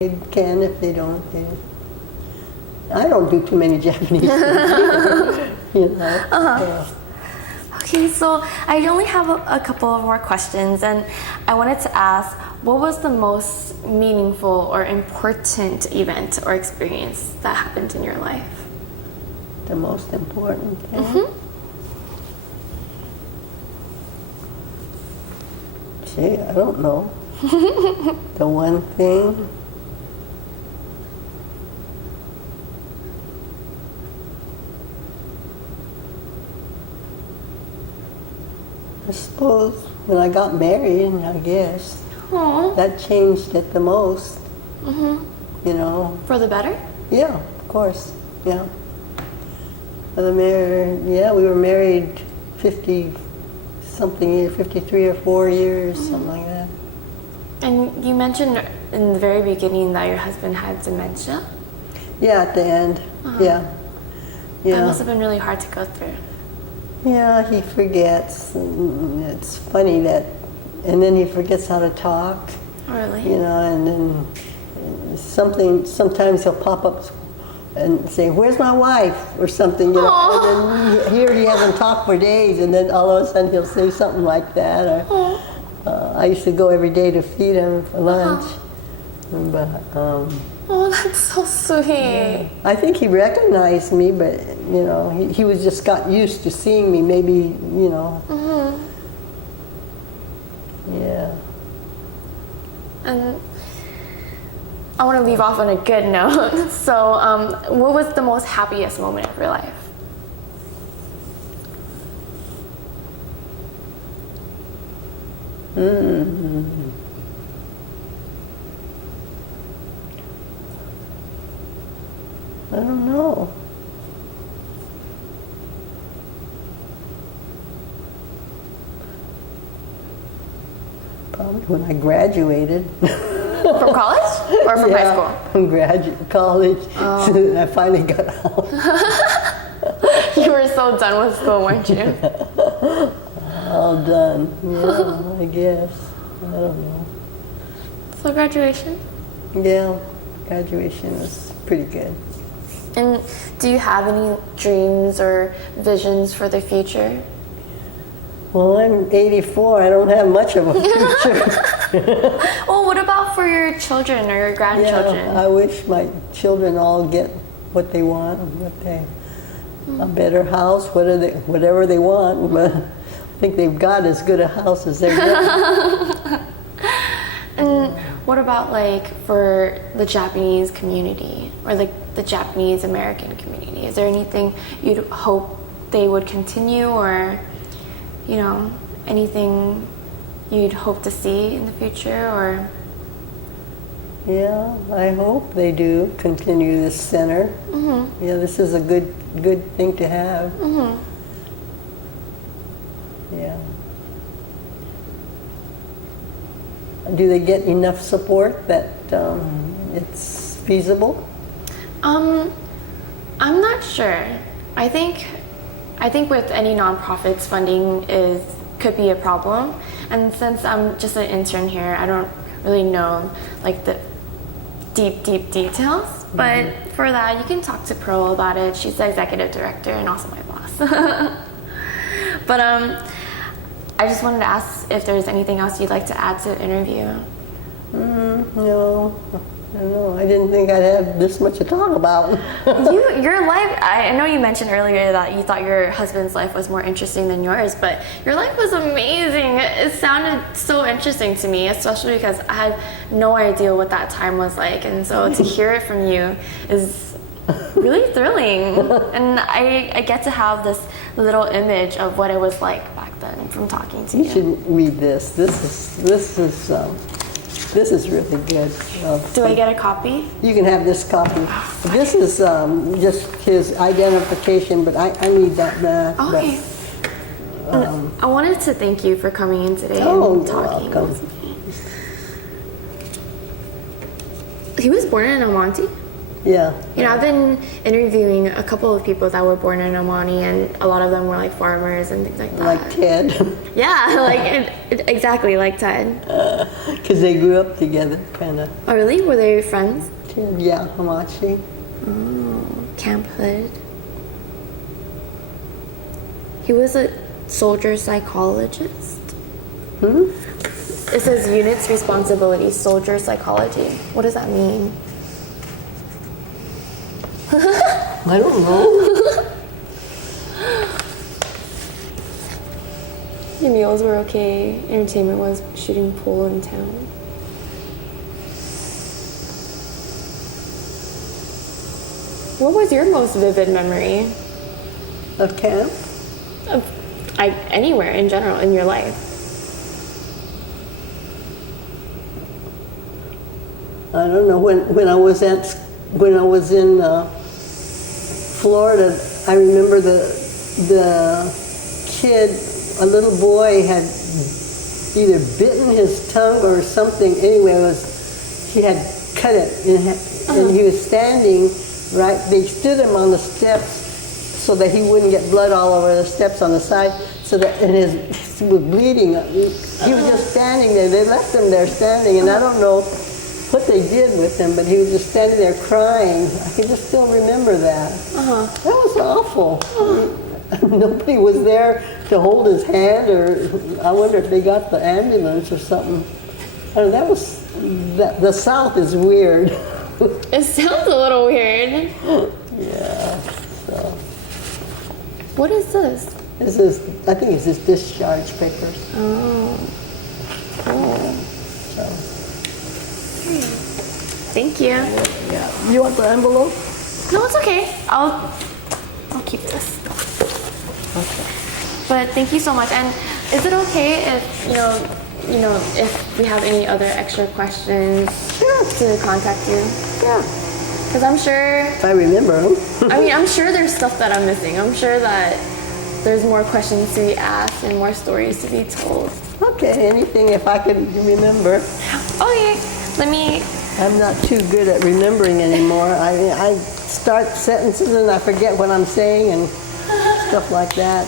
They can if they don't. I don't do too many Japanese things either, you know. Yeah. Okay, so I only have a couple of more questions, and I wanted to ask, what was the most meaningful or important event or experience that happened in your life? The most important thing? Gee, I don't know. The one thing? I suppose when I got married, I guess. Aww. That changed it the most. You know. For the better? Yeah, of course. Yeah. For the we were married 50-something years, 53 or 4 years, something like that. And you mentioned in the very beginning that your husband had dementia? Yeah, at the end. Yeah. That must have been really hard to go through. Yeah, he forgets. It's funny that, and then he forgets how to talk. Really? You know, and then sometimes he'll pop up and say, "Where's my wife?" or something, you know. And then here he hasn't talked for days, and then all of a sudden he'll say something like that. Or, I used to go every day to feed him for lunch. But, oh, that's so sweet. yeah. I think he recognized me, but, you know, he was just got used to seeing me, maybe, you know. Yeah. And I want to leave off on a good note. So, what was the most happiest moment of your life? I don't know. Probably when I graduated. From college or from high school? From college. I finally got out. You were so done with school, weren't you? All done. Yeah, I guess. I don't know. So graduation? Yeah, graduation was pretty good. And do you have any dreams or visions for the future? Well, I'm 84. I don't have much of a future. Well, what about for your children or your grandchildren? Yeah, I wish my children all get what they want, a better house, whatever they want. But I think they've got as good a house as they're getting. And what about like for the Japanese community or like the Japanese American community? Is there anything you'd hope they would continue, or you know, anything you'd hope to see in the future? Or yeah, I hope they do continue this center. Yeah, this is a good thing to have. Yeah. Do they get enough support that it's feasible? I'm not sure. I think with any nonprofits, funding could be a problem. And since I'm just an intern here, I don't really know like the deep details. But for that, you can talk to Pearl about it. She's the executive director and also my boss. But I just wanted to ask if there's anything else you'd like to add to the interview. No. I didn't think I'd have this much to talk about. Your life, I know you mentioned earlier that you thought your husband's life was more interesting than yours, but your life was amazing. It sounded so interesting to me, especially because I had no idea what that time was like. And so to hear it from you is really thrilling. And I get to have this little image of what it was like back then from talking to you. You should read this. This is really good. Do I get a copy? You can have this copy. This is just his identification, but I need that back. Okay. I wanted to thank you for coming in today and talking. Welcome. He was born in Almonte? Yeah. You know, I've been interviewing a couple of people that were born in Omani, and a lot of them were like farmers and things like that. Like Ted. Yeah, like exactly like Ted. Because they grew up together, kind of. Oh, really? Were they friends? Yeah, Hamachi. Camp Hood. He was a soldier psychologist. It says unit's responsibility, soldier psychology. What does that mean? I don't know. Your meals were okay. Entertainment was shooting pool in town. What was your most vivid memory? Of camp? Of, anywhere in general in your life? I don't know. When I was in Florida, I remember the kid, a little boy, had either bitten his tongue or something. Anyway, he had cut it, and he was standing right. They stood him on the steps so that he wouldn't get blood all over the steps on the side. So that and he was bleeding. He was just standing there. They left him there standing, and I don't know what they did with him, but he was just standing there crying. I can just still remember that. That was awful. Nobody was there to hold his hand, or I wonder if they got the ambulance or something. I don't know, the South is weird. It sounds a little weird. Yeah. So What is this? I think it's his discharge papers. Oh, cool. So. Thank you. Yeah. You want the envelope? No, it's okay. I'll keep this. Okay. But thank you so much. And is it okay if if we have any other extra questions to contact you? Yeah. Because I'm sure. If I remember them. I'm sure there's stuff that I'm missing. I'm sure that there's more questions to be asked and more stories to be told. Okay. Anything if I could remember. Okay. Let me. I'm not too good at remembering anymore. I start sentences and I forget what I'm saying and stuff like that.